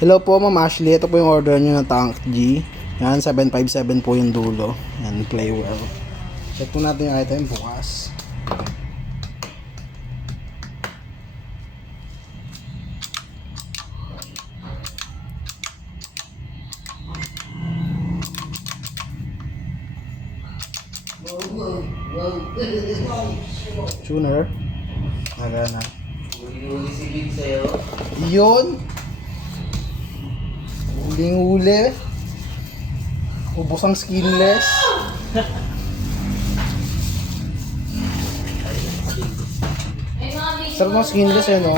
Hello po Ma'am Ashley, ito po yung order nyo na Tank G. Yan, 757 po yung dulo. Yan, play well. Check po natin yung item bukas. Tuner. Nagana. Huli si Big sa'yo. Yun. Huling huli. Ubos ang skinless. Sarap mga skinless eh, no?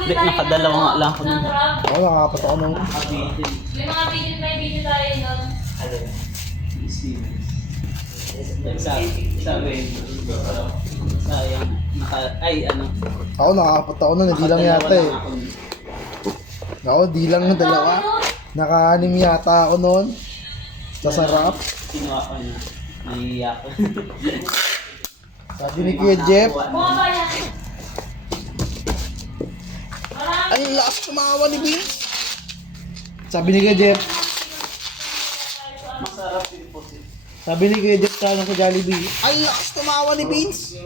Hindi, nakadalawa nga lang ako nun. Ako, nakapat ako nung... May mga video tayo nun. Sayang. Ako, nakapat ako nung, hindi lang yata eh. Ako, di lang ng dalawa. Naka-anim yata ako noon. Sasarap. Kinuha ko na. Nahihiya ko. Sabi ni Kuya Jeff, Bumaba yan. ang lakas tumawa ni Vince. Sabi ni Kuya Jeff, Masarap yung pusit. sabi ni Kuya Jeff sa sa Jollibee, ang lakas tumawa ni Vince.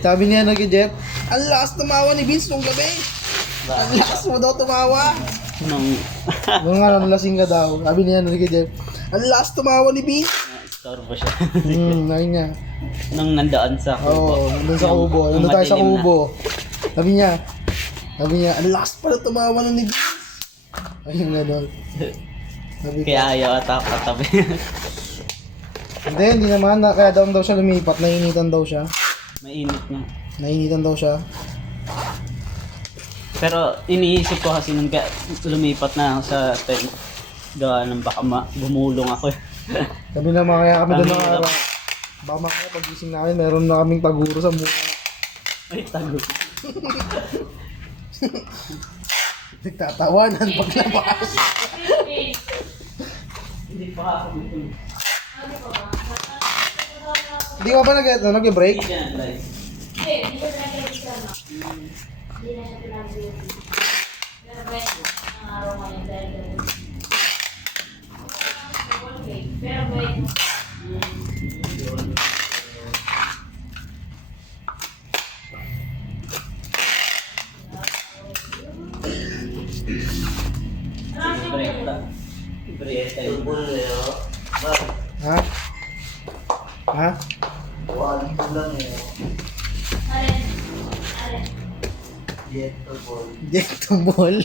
Sabi niya na Kuya Jeff, ang lakas tumawa ni Vince nung gabi. Ang lakas mo daw tumawa. Nung Nung nga, lasing ka daw. Sabi niya na Kuya Jeff, ang lakas tumawa ni Vince. na-istorbo siya. Ayun niya. Nung nandoon sa Oo, kubo. nandun sa kubo. Nandun tayo sa kubo. Sabi niya, ang lakas pala tumawa na ni Vince. Ayun gano'n. Sabi ko, Kaya ayaw katabi. hindi naman. Kaya daw siya lumipat. Nainitan daw siya. Mainit nga. Nainitan daw siya. Pero iniisip ko kasi nung lumipat na ako sa tent, gawa ng baka gumulong ako. Sabi na kaya kami doon Ang ng hirap. araw. Baka makaya pag-gising namin, meron na kaming paguro sa mukha. Ay, tago. Nagtatawanan paglabas. Hindi pa ako dito. Hindi ka ba nag-break? Hindi siya nag-live. Hindi, hindi ko pinag-register, no? Hindi na siya pinag-register. Pero pwede, ang araw ngayon dahil doon. Pero pwede. Break ta. Break tayo. Turbol na yun. Bakit? Ha? Ha? Wali ko lang yun. Alin? Alin? Jet turbol. Jet to ball.